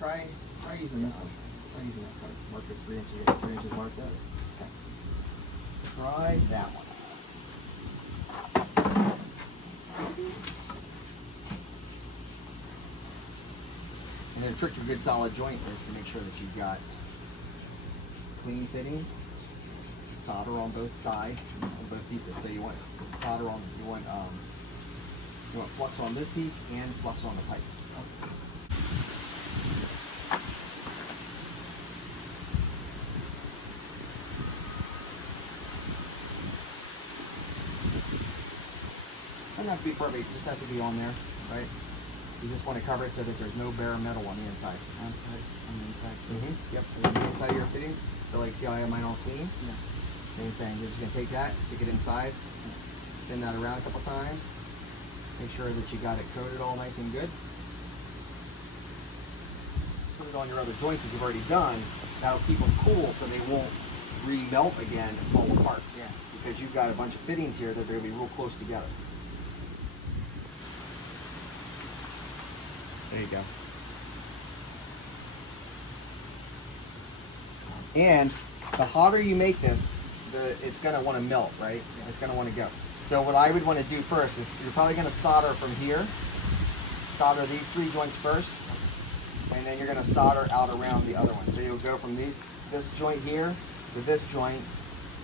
try using this one. Try using that card. Mark it 3 inches. You got 3 inches marked out. Okay. Try that one. And then the trick to a good solid joint is to make sure that you've got clean fittings, solder on both sides, on both pieces. So you want solder on, you want flux on this piece and flux on the pipe. Doesn't have to be perfect, it just has to be on there, right? You just want to cover it so that there's no bare metal on the inside. On the inside. Yep, and then the inside of your fittings. So like, see how I have mine all clean? Yeah. Same thing, you're just gonna take that, stick it inside, spin that around a couple times, make sure that you got it coated all nice and good. Put it on your other joints that you've already done. That'll keep them cool so they won't re-melt again and fall apart. Yeah. Because you've got a bunch of fittings here that are gonna be real close together. There you go. And the hotter you make this, it's going to want to melt, right? Yeah. It's going to want to go. So what I would want to do first is you're probably going to solder from here. Solder these 3 joints first, and then you're going to solder out around the other ones. So you'll go from this joint here to this joint,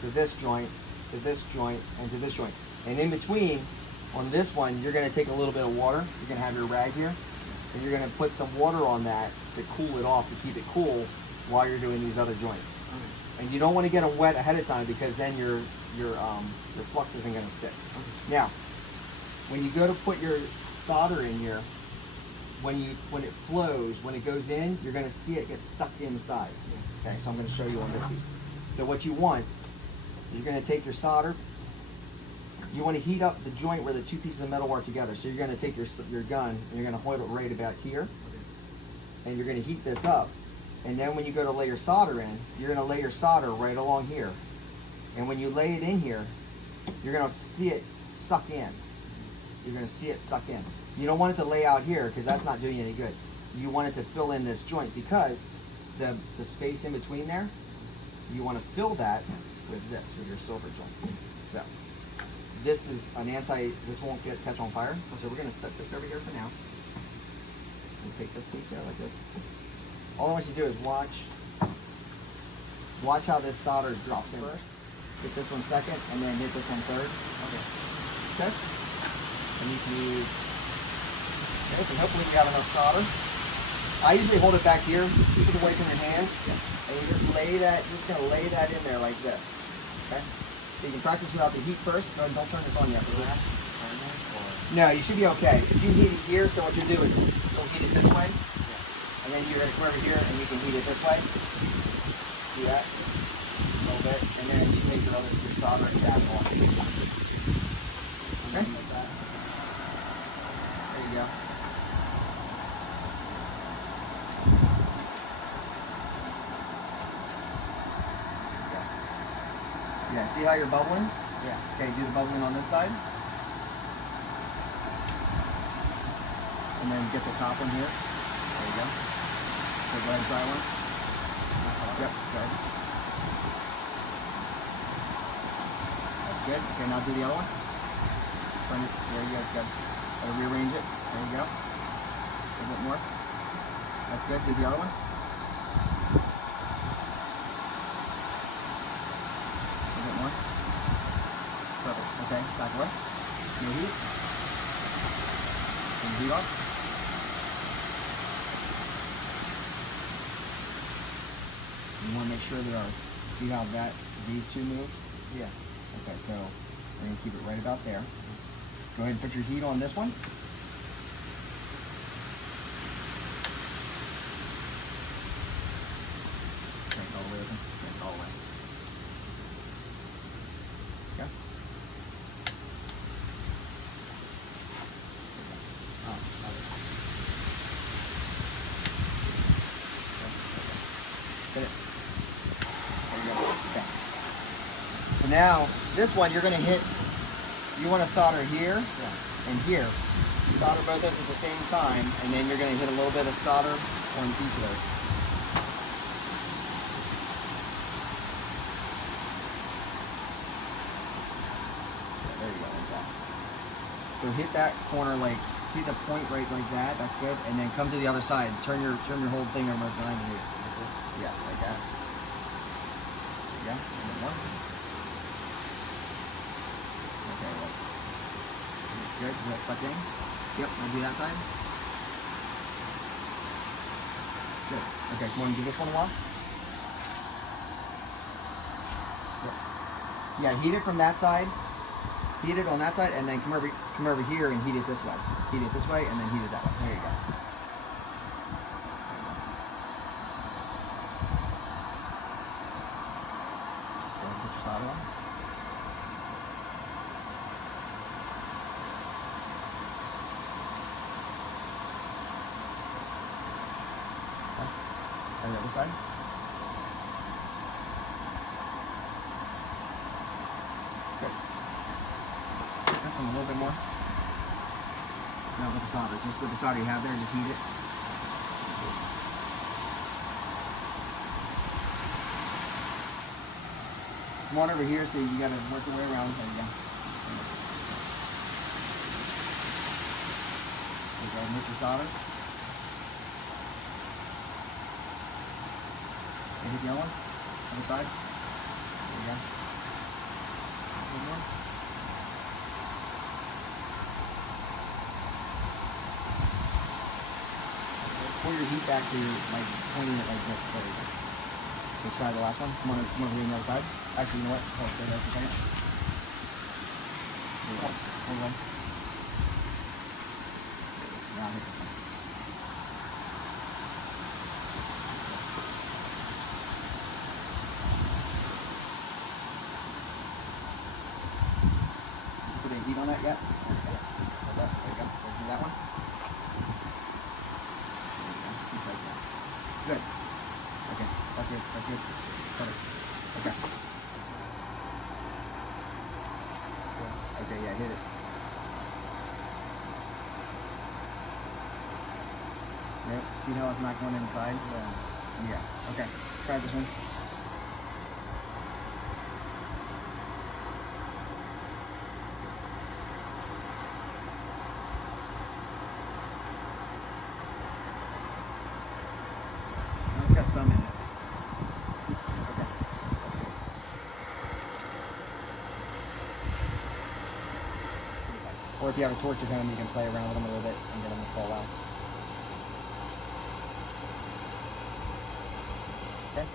to this joint, to this joint, and to this joint. And in between, on this one, you're going to take a little bit of water. You're going to have your rag here. And you're going to put some water on that to cool it off, to keep it cool while you're doing these other joints. Okay. And you don't want to get them wet ahead of time because then your flux isn't going to stick. Okay. Now, when you go to put your solder in here, when it flows, when it goes in, you're going to see it get sucked inside. Yeah. Okay, so I'm going to show you on this piece. So what you want, you're going to take your solder. You want to heat up the joint where the 2 pieces of metal are together. So you're going to take your gun and you're going to hold it right about here. And you're going to heat this up. And then when you go to lay your solder in, you're going to lay your solder right along here. And when you lay it in here, you're going to see it suck in. You're going to see it suck in. You don't want it to lay out here because that's not doing you any good. You want it to fill in this joint because the space in between there, you want to fill that with this, with your silver joint. So. This is an this won't catch on fire. So we're going to set this over here for now. And take this piece out like this. All I want you to do is watch how this solder drops in first. Hit this one second, and then hit this one third. Okay. Okay? And you can use this, and hopefully you have enough solder. I usually hold it back here, keep it away from your hands, and you just lay that, you're just going to lay that in there like this. Okay? So you can practice without the heat first. No, don't turn this on yet. No, you should be okay. If you heat it here, so what you do is you'll heat it this way, and then you're going to come over here and you can heat it this way. See that? A little bit, and then you take your solder and dab it on. Okay? There you go. Yeah, see how you're bubbling? Yeah. Okay, do the bubbling on this side. And then get the top one here. There you go. So go ahead and try one. Yep, good. That's good. Okay, now do the other one. Turn it. There you go, good. Rearrange it. There you go. A little bit more. That's good. Do the other one. More. Perfect. Okay, back away. No heat. Turn the heat off. You want to make sure that see how these 2 move? Yeah. Okay, so we're going to keep it right about there. Go ahead and put your heat on this one. Crank it all the way open. Crank it all the way. Okay. So now, this one you're going to hit, you want to solder here and here. Solder both those at the same time, and then you're going to hit a little bit of solder on each of those. Yeah, there you go, like that. So hit that corner, like, see the point right like that? That's good. And then come to the other side. Turn your whole thing over 90 degrees. Yeah, like that. Yeah, a little bit more. Okay, that's good. Is that sucked in? Yep, I'll do that side. Good. Okay, come on, do this one a while. Yeah, heat it from that side. Heat it on that side, and then come over here and heat it this way. Heat it this way, and then heat it that way. There you go. Go ahead and put your solder on. Okay. And the other side. Good. This one a little bit more. Not with the solder, just with the solder you have there, just heat it. Come on over here, so you gotta work your way around. There you go. So go ahead and hit your solder. And hit the other one. Other side. There you go. One more. Pull your heat back so you're like pointing it like this. There you go. So try the last one. Come over here on the other side. Actually, you know what? Hold stay there for a second. There you go. Hold on. Now hit this one. Did you put any heat on that yet? There you go. Hold up. There you go. Do that one. Just like that. Good. Okay, that's it. That's good. Perfect. Okay. Okay, yeah, hit it. Yep. See how it's not going inside? Yeah. Okay. Try this one. It's got some in it. Okay. Or if you have a torch at home, you can play around with them a little bit and get them to fall out. Okay.